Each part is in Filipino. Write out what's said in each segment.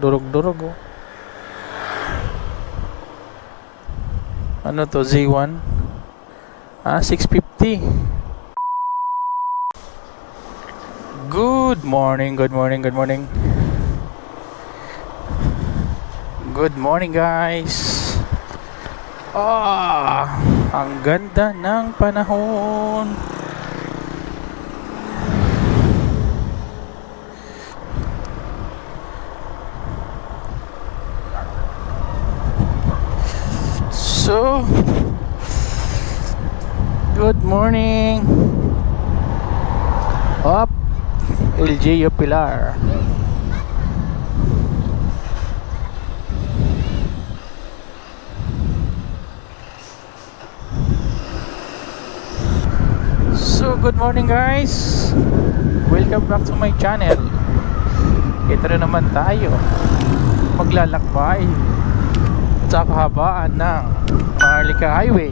Durog-durog oh. Ano to, Z1? 650. Good morning, good morning, good morning. Good morning guys. Ang ganda ng panahon. So, good morning. Up, LGU Pilar. So, good morning guys. Welcome back to my channel. Ito na naman tayo maglalakbay sa kahabaan ng Maharlika Highway.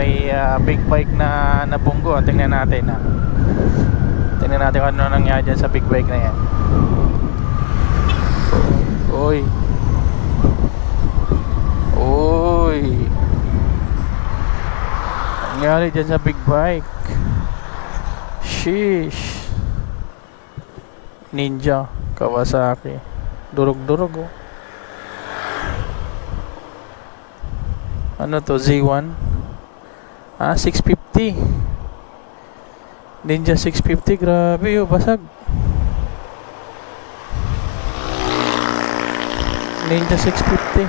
May big bike na nabunggo. Tingnan natin tingnan natin kung ano nangyari dyan sa big bike na yan. Uy, nangyari dyan sa big bike. Sheesh. Ninja Kawasaki. Durog-durog oh. Ano to, Z1? 650. Ninja 650. Grabe oh, basag. Ninja 650.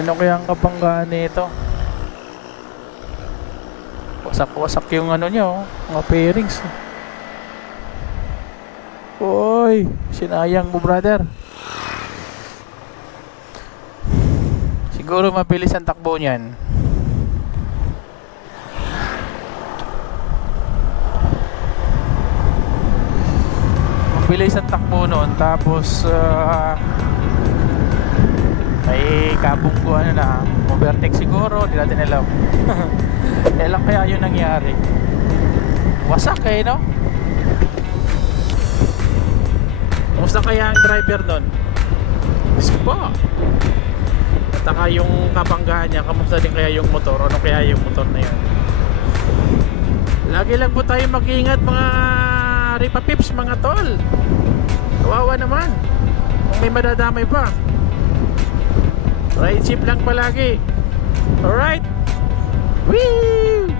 Ano kaya ang kabanggaan nito? Wasak-wasak yung ano niya oh, mga pairings. Oy, sinayang mo brother. Siguro mabilis ang takbo niyan. Mabilis ang takbo noon. Tapos may kabunggo ano na, overtake siguro, hindi natin alam. Kailan kaya yun nangyari? Wasak eh no? Kumusta kaya ang driver nun? Spa. Taka yung kabanggaan niya, kamusta din kaya yung motor? Ano kaya yung motor na yun? Lagi lang po tayo mag-iingat mga Ripa Pips, mga tol. Kawawa naman kung may madadamay pa. Ride safe lang palagi. Alright. Woo!